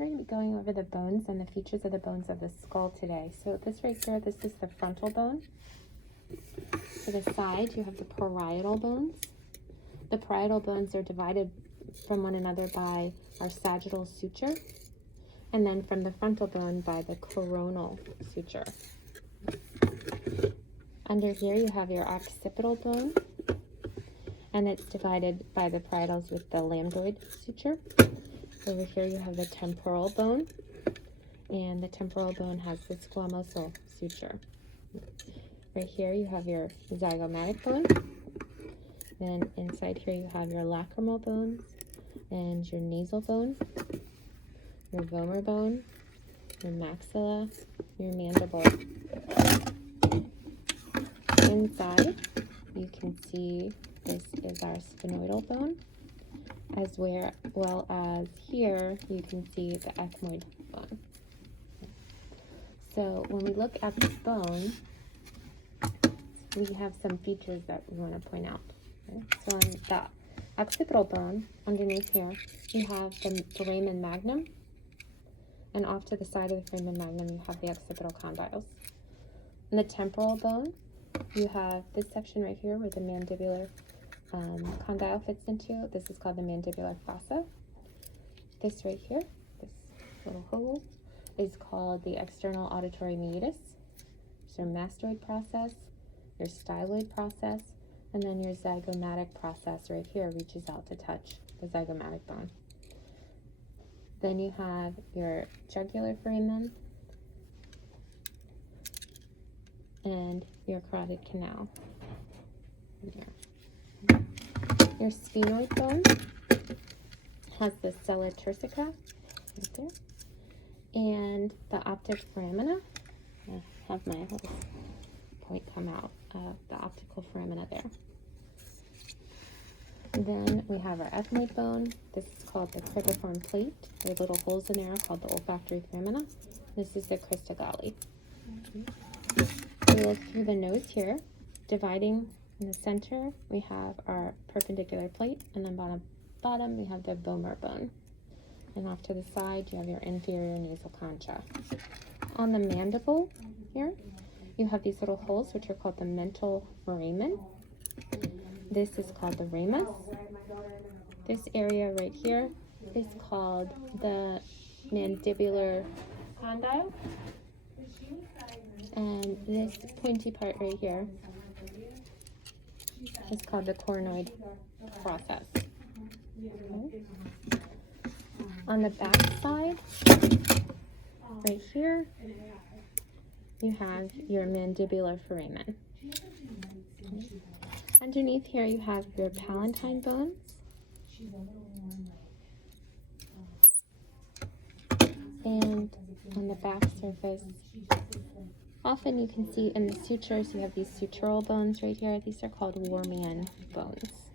We're going to be going over the bones and the features of the bones of the skull today. So this right here, this is the frontal bone. To the side, you have the parietal bones. The parietal bones are divided from one another by our sagittal suture, and then from the frontal bone by the coronal suture. Under here, you have your occipital bone, and it's divided by the parietals with the lambdoid suture. Over here, you have the temporal bone, and the temporal bone has the squamosal suture. Right here, you have your zygomatic bone. Then inside here, you have your lacrimal bones and your nasal bone, your vomer bone, your maxilla, your mandible. Inside, you can see this is our sphenoidal bone, as well as here you can see the ethmoid bone. So when we look at this bone, we have some features that we want to point out. Okay? So on the occipital bone, underneath here, you have the foramen magnum, and off to the side of the foramen magnum, you have the occipital condyles. In the temporal bone, you have this section right here where the mandibular condyle fits into. This is called the mandibular fossa. This right here, this little hole, is called the external auditory meatus. So your mastoid process, your styloid process, and then your zygomatic process right here reaches out to touch the zygomatic bone. Then you have your jugular foramen and your carotid canal. Here. Your sphenoid bone has the sella turcica right there, and the optic foramina. I have my little point come out of the optical foramina there. And then we have our ethmoid bone. This is called the cribriform plate. There are little holes in there called the olfactory foramina. This is the crista galli. We look through the nose here, dividing in the center, we have our perpendicular plate, and then bottom we have the vomer bone. And off to the side, you have your inferior nasal concha. On the mandible here, you have these little holes, which are called the mental foramen. This is called the ramus. This area right here is called the mandibular condyle. And this pointy part right here is called the coronoid process. Okay. On the back side, right here, you have your mandibular foramen. Okay. Underneath here, you have your palatine bones. And on the back surface, often you can see in the sutures, you have these sutural bones right here. These are called Wormian bones.